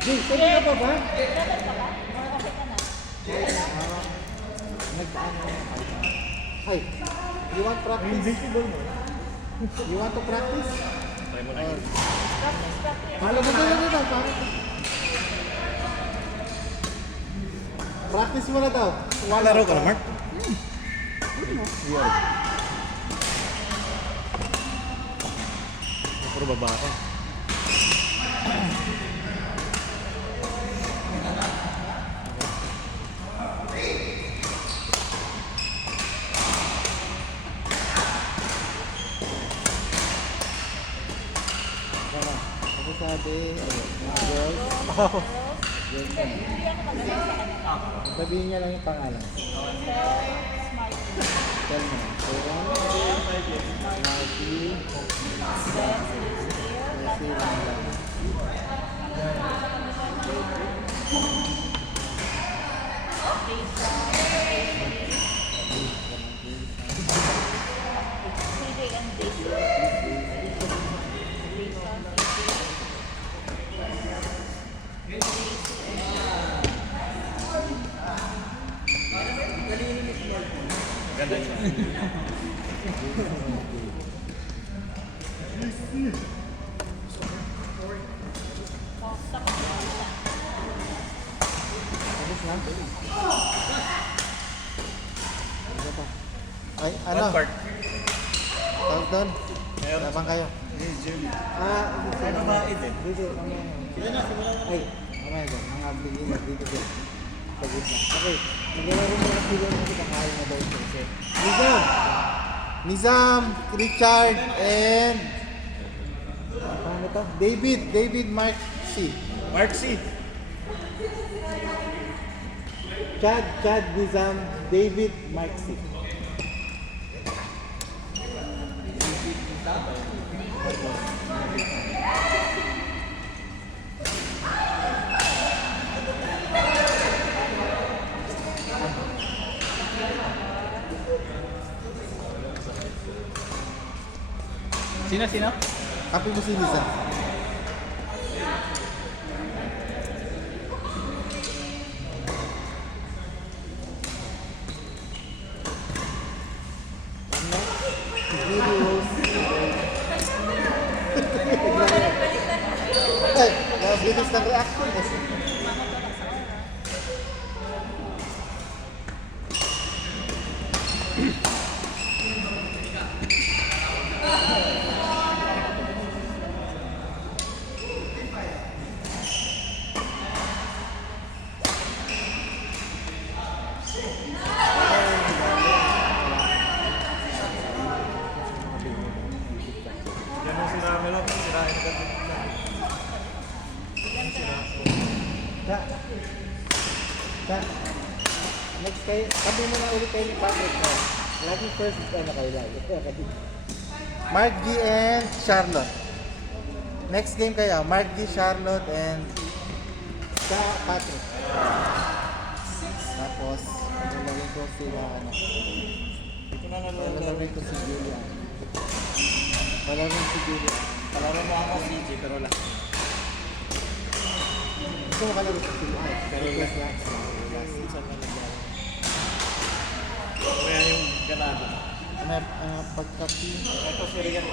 Jay, pwede ka pa ba? Dapat ka ba? Okay ka na. Nagtaan na yan. Ay, you want practice? Invisible mo. You want to practice? Try mo na yun. Practice. Halo mo na daw. Practice mo na daw. Laro ka na, Mark? Puro baba ka. Ako sabi, mga girls. Girls ka na. Hindi ako magaling sa kanila. Sabihin niya lang yung pangalan. Smart. Tell mo. Marky. Messi lang lang. CJ and Daisy. Ganda yun. Tapos na? Ano pa? Ay, ano? One part. Tawag doon? Meron. Labang kayo. Ano ba ito? Dito, ay, mamaya dyan. Mga beginner dito dyan. Sa gitna. Okay, maglalaro mo lang sila na kita kaya na daw ito. Nizam! Nizam, Richard, and... Paano to? David Mark C. Mark C. Chad, Nizam, David Mark C. Sino? Kapi mo si Nizam. Ay, nabilis ng reaction eh. Yan ang sira lang. Sirain ka din. Sa, next kayo, sabi mo na ulit kayo ni Patrick. Lagi first, ano kayo lagi. Mark G and Charlotte. Next game kayo, Mark G, Charlotte, and sa Patrick. Tapos, lalagay ko sila, ano, Ito na lalagay ko si Julian. Lalagay si Julian. Palaro mo ako si CJ pero lang. Gusto mo kalaro si Julian, pero last last. Kaya yung ganado. May pagka-team. Ito si Rian.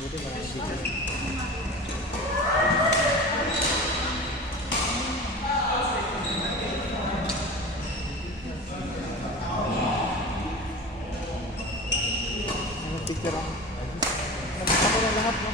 Buti marami dito. Ano picture ako? Nagpapakita ko na lahat, no?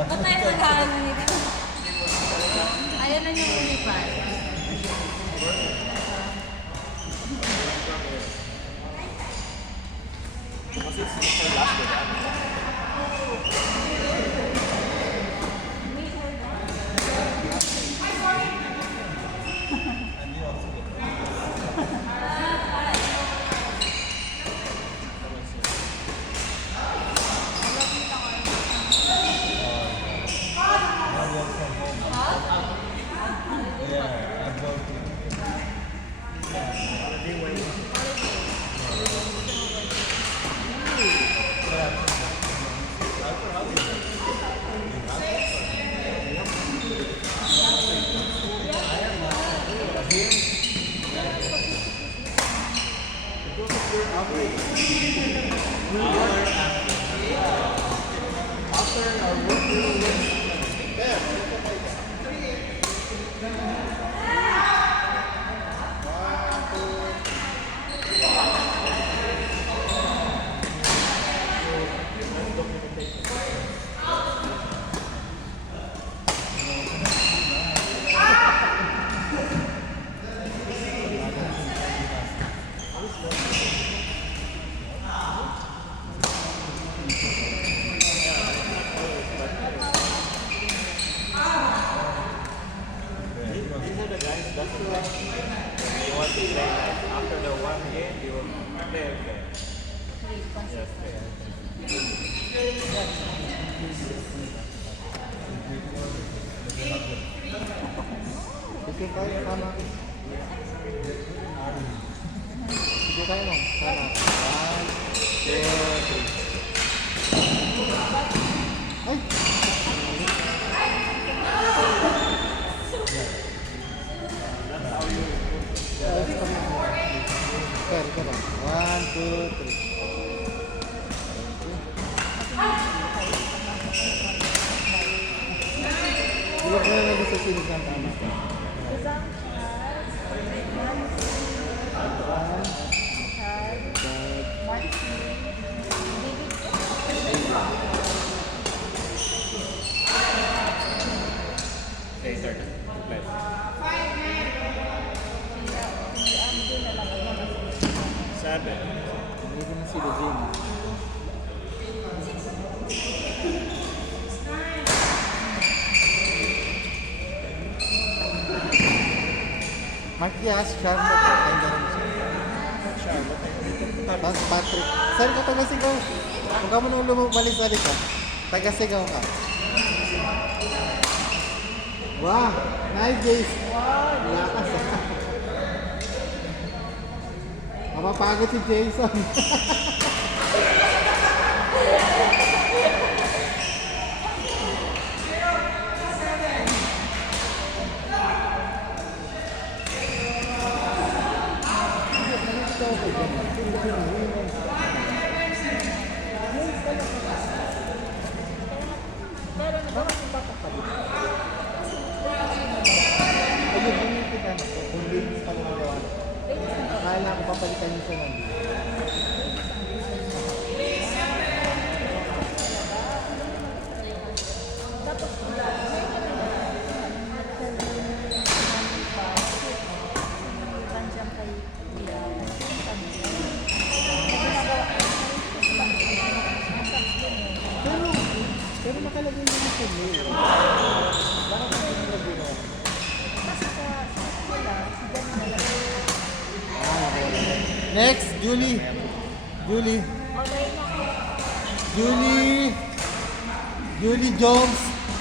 Ba't tayo nag-ano nito? Ayan na yung ulipan. These are the guys that you want to play like after the one game you will play again. Yes, play. Sige tayo, tama. Sige tayo mo. Tama. 1, 2, 3. Ay! Fair ka ba? 1, 2, 3. Ilan ka na naging sa sinig ng tama ka? Isang Okay, start. Play. Seven. Hindi ko na sila Jane. Marquez, Charlotte, tanda rin siya. Tapos Patrick. Saan ka taga-sigaw? Huwag ka mo nung lumabalik sa likod. Taga-sigaw ka. Wow! Nice days! Lakas ah. Mapapagod si Jason. meron na ba? Ayun, bumili ko na ako. Kung ladies pa naman gawa. Akala ko papalitan niyo siya ng Tapos, pero nakalagay niyo na sa mail. Bakit ko nilagay mo? Next, Julie. Julie. Julie Jones.